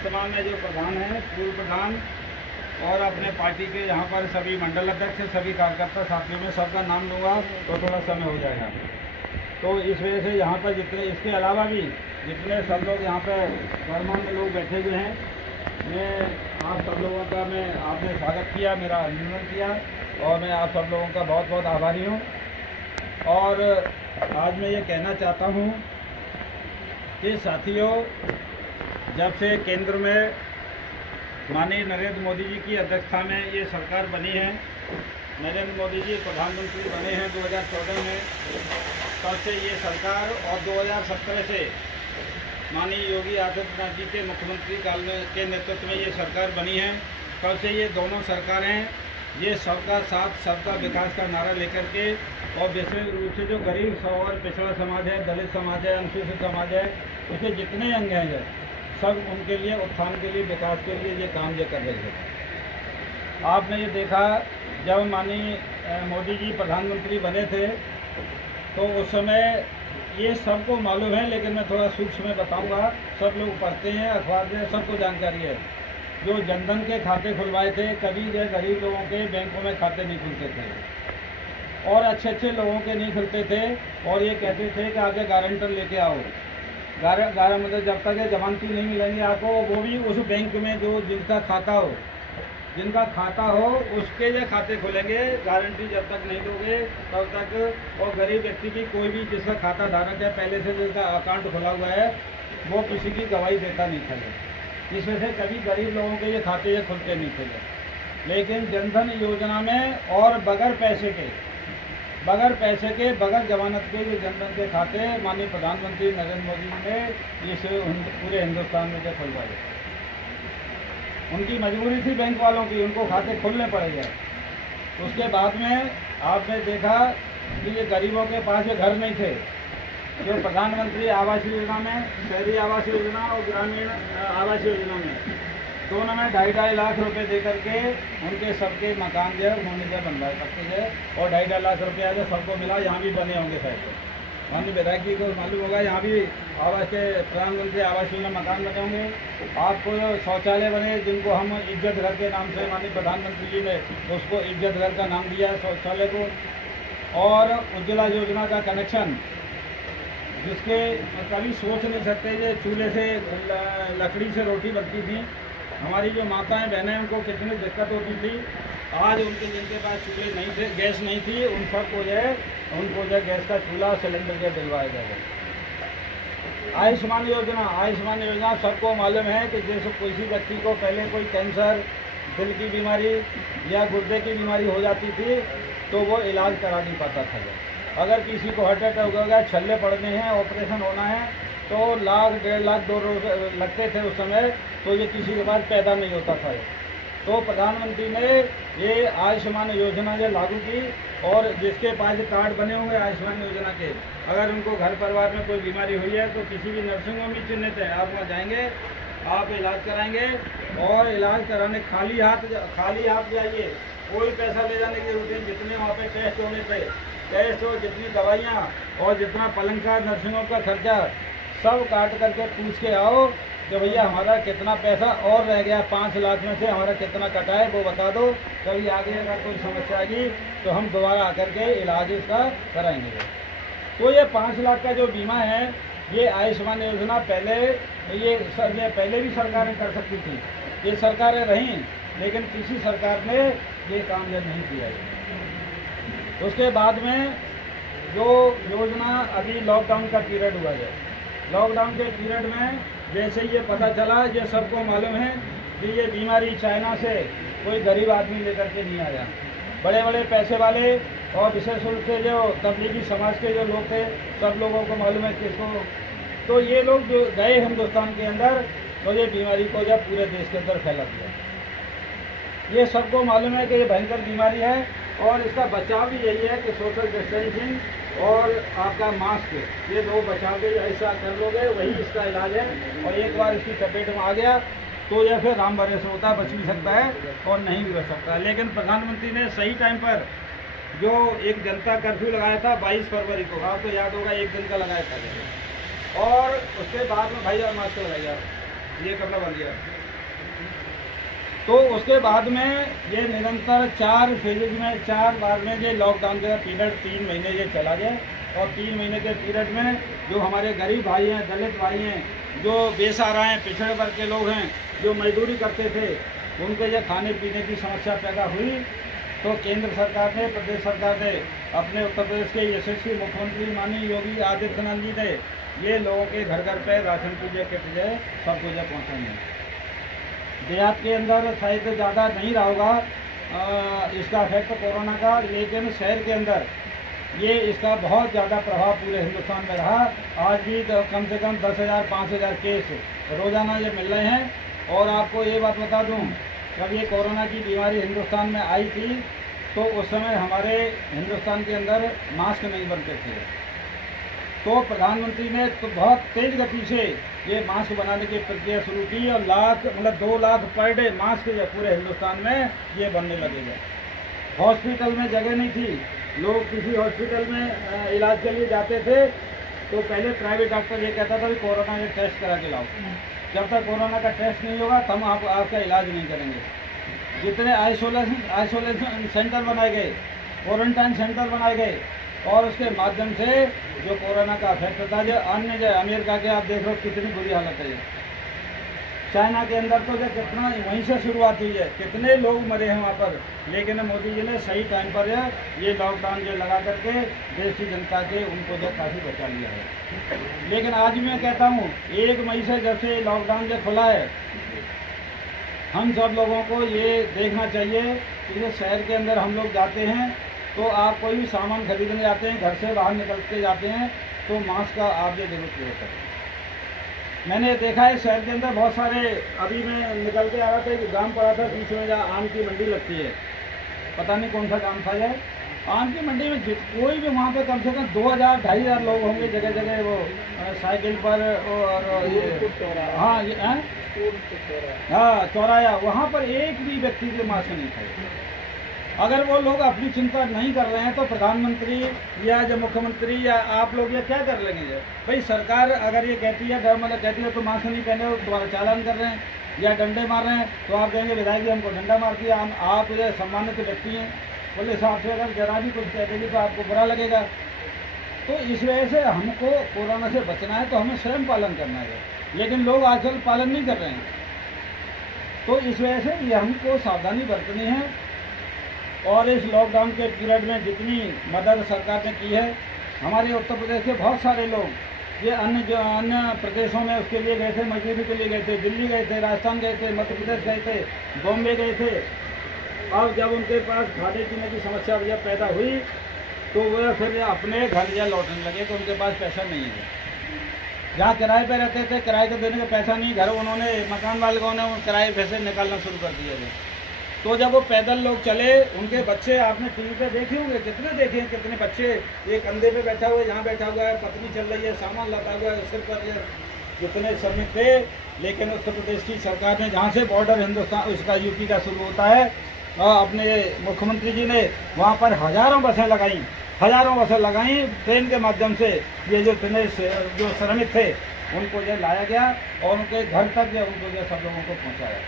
वर्तमान में जो प्रधान हैं, पूर्व प्रधान और अपने पार्टी के यहाँ पर सभी मंडल अध्यक्ष, सभी कार्यकर्ता साथियों में सबका नाम लूँगा तो थोड़ा समय हो जाएगा। तो इस वजह से यहाँ पर जितने, इसके अलावा भी जितने सब लोग यहाँ पर गणमान्य लोग बैठे हुए हैं, मैं आप सब लोगों का आपने स्वागत किया, मेरा अभिनंदन किया और मैं आप सब लोगों का बहुत बहुत आभारी हूँ। और आज मैं ये कहना चाहता हूँ कि साथियों, जब से केंद्र में माननीय नरेंद्र मोदी जी की अध्यक्षता में ये सरकार बनी है, नरेंद्र मोदी जी प्रधानमंत्री बने हैं 2014 में, तब से ये सरकार और 2017 से माननीय योगी आदित्यनाथ जी के मुख्यमंत्री काल में के नेतृत्व में ये सरकार बनी है। तब से ये दोनों सरकारें ये सबका साथ सबका विकास का नारा लेकर के और विशेष रूप से जो गरीब और पिछड़ा समाज है, दलित समाज है, अनुसूचित समाज है, उसके जितने अंग हैं सब उनके लिए उत्थान के लिए, विकास के लिए ये काम ये कर रहे थे। आपने ये देखा जब माननीय मोदी जी प्रधानमंत्री बने थे तो उस समय ये सबको मालूम है, लेकिन मैं थोड़ा सूक्ष्म में बताऊंगा। सब लोग पढ़ते हैं, अखबार में सबको जानकारी है। जो जनधन के खाते खुलवाए थे, कभी ये गरीब लोगों के बैंकों में खाते नहीं खुलते थे और अच्छे अच्छे लोगों के नहीं खुलते थे और ये कहते थे कि आगे गारंटर लेके आओ। मतलब जब तक ये जमानती नहीं मिलेंगे आपको, वो भी उस बैंक में जो जिनका खाता हो उसके ये खाते खुलेंगे। गारंटी जब तक नहीं दोगे तब तक, और गरीब व्यक्ति की कोई भी जिसका खाता धारक है, पहले से जिसका अकाउंट खुला हुआ है, वो किसी की गवाही देता नहीं था। इस वजह से कभी गरीब लोगों के ये खाते ये खुलते नहीं थे। लेकिन जनधन योजना में और बगैर पैसे के बगैर जमानत के जो जनधन के खाते माननीय प्रधानमंत्री नरेंद्र मोदी ने इस पूरे हिंदुस्तान में जो खुलवाए, उनकी मजबूरी थी बैंक वालों की, उनको खाते खोलने पड़ेंगे। उसके बाद में आपने देखा कि ये गरीबों के पास ये घर नहीं थे। जो प्रधानमंत्री आवास योजना में, शहरी आवास योजना और ग्रामीण आवास योजना में, दोनों में 2.5 लाख रुपए दे करके उनके सबके मकान जो है उन्होंने जो बनवा सकते थे और 2.5 लाख रुपया जो सबको मिला। यहाँ भी बने होंगे शायद, माननीय विधायक जी को मालूम होगा, यहाँ भी आवास के प्रधानमंत्री आवास योजना मकान बने होंगे। आपको शौचालय बने, जिनको हम इज्जत घर के नाम से माननीय प्रधानमंत्री जी ने उसको इज्जत घर का नाम दिया है शौचालय को। और उज्ज्वला योजना का कनेक्शन, जिसके कभी सोच नहीं सकते, ये चूल्हे से लकड़ी से रोटी बनती थी। हमारी जो माताएं बहनें, उनको कितनी दिक्कत होती थी। आज जिनके पास चूल्हे नहीं थे, गैस नहीं थी, उन सबको उनको गैस का चूल्हा सिलेंडर के दिलवाया जाएगा। आयुष्मान योजना सबको मालूम है कि जैसे किसी व्यक्ति को पहले कोई कैंसर, दिल की बीमारी या गुर्दे की बीमारी हो जाती थी तो वो इलाज करा नहीं पाता था। अगर किसी को हार्ट अटैक हो गया, छल्ले पड़ने हैं, ऑपरेशन होना है तो लाख, 1.5 लाख, 2 लाख लगते थे उस समय, तो ये किसी के पास पैदा नहीं होता था। तो प्रधानमंत्री ने ये आयुष्मान योजना जो लागू की और जिसके पास कार्ड बने हुए आयुष्मान योजना के, अगर उनको घर परिवार में कोई बीमारी हुई है तो किसी भी नर्सिंग होम में चिन्हित है, आप वहाँ जाएंगे, आप इलाज कराएंगे और इलाज कराने खाली हाथ जाइए, कोई पैसा ले जाने की जरूरत नहीं। जितने वहाँ पे टेस्ट होने थे, टेस्ट और जितनी दवाइयाँ और जितना पलंग का, नर्सिंग होम का खर्चा सब काट करके पूछ के आओ कि भैया हमारा कितना पैसा और रह गया, 5 लाख में से हमारा कितना कटा है वो बता दो। कभी आगे अगर कोई समस्या आएगी तो हम दोबारा आकर के इलाज इसका कराएंगे। तो ये 5 लाख का जो बीमा है, ये आयुष्मान योजना पहले भी सरकारें कर सकती थी, ये सरकारें रहीं, लेकिन किसी सरकार ने ये काम नहीं किया। उसके बाद में जो योजना अभी लॉकडाउन का पीरियड हुआ है, लॉकडाउन के पीरियड में जैसे ये पता चला, ये सबको मालूम है कि ये बीमारी चाइना से कोई गरीब आदमी लेकर के नहीं आया। बड़े बड़े पैसे वाले और विशेष रूप से जो तबलीगी समाज के जो लोग थे, सब लोगों को मालूम है किसको, तो ये लोग जो गए हिंदुस्तान के अंदर तो ये बीमारी को जब पूरे देश के अंदर फैला दिया। ये सबको मालूम है कि ये भयंकर बीमारी है और इसका बचाव भी यही है कि सोशल डिस्टेंसिंग और आपका मास्क, ये 2 बचाव के ऐसा कर लोगे वही इसका इलाज है। और एक बार इसकी चपेट में आ गया तो यह फिर राम भरोसे होता, बच भी सकता है और नहीं भी बच सकता। लेकिन प्रधानमंत्री ने सही टाइम पर जो एक जनता कर्फ्यू लगाया था 22 फरवरी को, आपको याद होगा, 1 दिन का लगाया था, और उसके बाद में भाई मास्क लगाया। ये कपड़ा बन गया। तो उसके बाद में ये निरंतर 4 फेजेज में 4 बार में ये लॉकडाउन का पीरियड 3 महीने ये चला गया। और 3 महीने के पीरियड में जो हमारे गरीब भाई हैं, दलित भाई हैं, जो बेसहारा हैं, पिछड़े वर्ग के लोग हैं, जो मजदूरी करते थे, उनको ये खाने पीने की समस्या पैदा हुई। तो केंद्र सरकार ने, प्रदेश सरकार ने, अपने उत्तर प्रदेश के यशस्वी मुख्यमंत्री माननीय योगी आदित्यनाथ जी ने ये लोगों के घर घर पे राशन की जो किट जो सब कुछ पहुँचाई है। देहात के अंदर शायद ज़्यादा नहीं रहा होगा इसका इफेक्ट कोरोना का, लेकिन शहर के अंदर ये इसका बहुत ज़्यादा प्रभाव पूरे हिंदुस्तान में रहा। आज भी तो कम से कम 10,000 5,000 केस रोज़ाना ये मिल रहे हैं। और आपको ये बात बता दूं, जब ये कोरोना की बीमारी हिंदुस्तान में आई थी तो उस समय हमारे हिंदुस्तान के अंदर मास्क नहीं बनते थे। तो प्रधानमंत्री ने तो बहुत तेज़ गति से ये मास्क बनाने की प्रक्रिया शुरू की और 2 लाख पर डे मास्क जो पूरे हिंदुस्तान में ये बनने लगेगा। हॉस्पिटल में जगह नहीं थी, लोग किसी हॉस्पिटल में इलाज के लिए जाते थे तो पहले प्राइवेट डॉक्टर ये कहता था कि कोरोना का टेस्ट करा के लाओ। जब तक कोरोना का टेस्ट नहीं होगा तो हम आपका इलाज नहीं करेंगे। जितने आइसोलेशन सेंटर बनाए गए, क्वारंटाइन सेंटर बनाए गए, और उसके माध्यम से जो कोरोना का इफेक्ट था, जो अन्य जो अमेरिका के आप देख रहे हो कितनी बुरी हालत है। चाइना के अंदर तो जो कितना वहीं से शुरुआत हुई है, कितने लोग मरे हैं वहाँ पर, लेकिन मोदी जी ने सही टाइम पर ये लॉकडाउन जो लगा करके देश की जनता के उनको जो काफ़ी बचा लिया है। लेकिन आज मैं कहता हूँ 1 मई से जब से लॉकडाउन जो खुला है, हम सब लोगों को ये देखना चाहिए कि ये शहर के अंदर हम लोग जाते हैं तो आप कोई भी सामान खरीदने जाते हैं, घर से बाहर निकल के जाते हैं तो मास्क का आप ये जरूरत होता है। मैंने देखा है शहर के अंदर बहुत सारे, अभी मैं निकल के आ रहा था, एक गांव पड़ा था बीच में जहाँ आम की मंडी लगती है, पता नहीं कौन सा गांव था ये। आम की मंडी में कोई भी वहाँ पे कम से कम 2,000-2,500 लोग होंगे, जगह जगह वो साइकिल पर और ये हाँ चौराया, वहाँ पर एक भी व्यक्ति के मास्क नहीं था। अगर वो लोग अपनी चिंता नहीं कर रहे हैं तो प्रधानमंत्री या जो मुख्यमंत्री या आप लोग ये क्या कर लेंगे? भाई सरकार अगर ये कहती है, मतलब कहती है तो मास्क नहीं पहने हो, तुम्हारा चालान कर रहे हैं या डंडे मार रहे हैं, तो आप कहेंगे विधायक जी हमको डंडा मार दिया, आप ये सम्मानित व्यक्ति हैं, बोले हिसाब से अगर जरा भी कुछ कह देंगे तो आपको बुरा लगेगा। तो इस वजह से हमको कोरोना से बचना है तो हमें स्वयं पालन करना है, लेकिन लोग आजकल पालन नहीं कर रहे हैं। तो इस वजह से ये हमको सावधानी बरतनी है। और इस लॉकडाउन के पीरियड में जितनी मदद सरकार ने की है, हमारे उत्तर प्रदेश के बहुत सारे लोग ये अन्य प्रदेशों में उसके लिए गए थे, मजदूरी के लिए गए थे, दिल्ली गए थे, राजस्थान गए थे, मध्य प्रदेश गए थे, बॉम्बे गए थे। अब जब उनके पास खाने पीने की समस्या जब पैदा हुई तो वह फिर अपने घर या लौटने लगे कि उनके पास पैसा नहीं है। जहाँ किराए पे रहते थे, किराए को देने का पैसा नहीं, घर उन्होंने मकान मालिकों ने किराए पैसे निकालना शुरू कर दिया है। तो जब वो पैदल लोग चले, उनके बच्चे आपने टीवी पे देखे होंगे, कितने देखे हैं, कितने बच्चे ये कंधे पे बैठा हुआ है, यहाँ बैठा हुआ है, पत्नी चल रही है, सामान लाता हुआ है सिर पर, जितने श्रमिक थे। लेकिन उत्तर प्रदेश की सरकार ने, जहाँ से बॉर्डर हिंदुस्तान उसका यूपी का शुरू होता है, अपने मुख्यमंत्री जी ने वहाँ पर हज़ारों बसें लगाई, ट्रेन के माध्यम से ये जो श्रमिक थे उनको जो लाया गया और उनके घर तक जो उनको जो सब लोगों को पहुँचाया।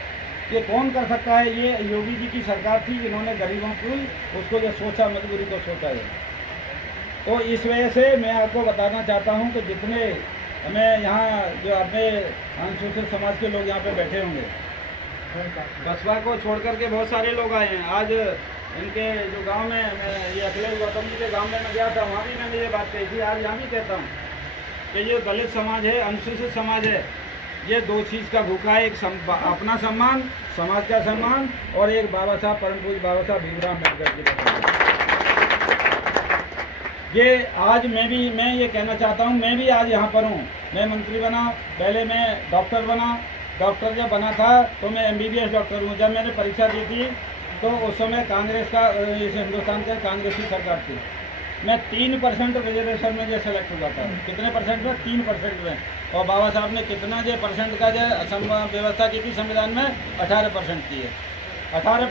ये कौन कर सकता है? ये योगी जी की सरकार थी, इन्होंने गरीबों की उसको जो सोचा, मजबूरी को सोचा है। तो इस वजह से मैं आपको बताना चाहता हूँ कि जितने हमें यहाँ जो अपने अनुसूचित समाज के लोग यहाँ पे बैठे होंगे, बसपा को छोड़ करके बहुत सारे लोग आए हैं। आज इनके जो गांव में, ये अखिलेश गौतम जी के गांव में मैं गया था, वहाँ भी मैंने ये बात कही थी। आज यहाँ भी कहता हूँ कि ये दलित समाज है, अनुसूचित समाज है, ये 2 चीज़ का भूखा है, एक अपना सम्मान, समाज का सम्मान, और एक बाबा साहब, परम पूज्य बाबा साहब भीमराव अम्बेडकर जी का। ये आज मैं ये कहना चाहता हूँ, मैं भी आज यहाँ पर हूँ। मैं मंत्री बना, पहले मैं डॉक्टर बना। डॉक्टर जब बना था तो मैं MBBS डॉक्टर हूँ। जब मैंने परीक्षा दी थी तो उस समय कांग्रेस का, इस हिंदुस्तान की कांग्रेस की सरकार थी। मैं 3% रिजर्वेशन में जो सेलेक्ट हुआ था। कितने परसेंट में? 3% में। और बाबा साहब ने कितना जो परसेंट का जो व्यवस्था की थी संविधान में? 18% की है। 18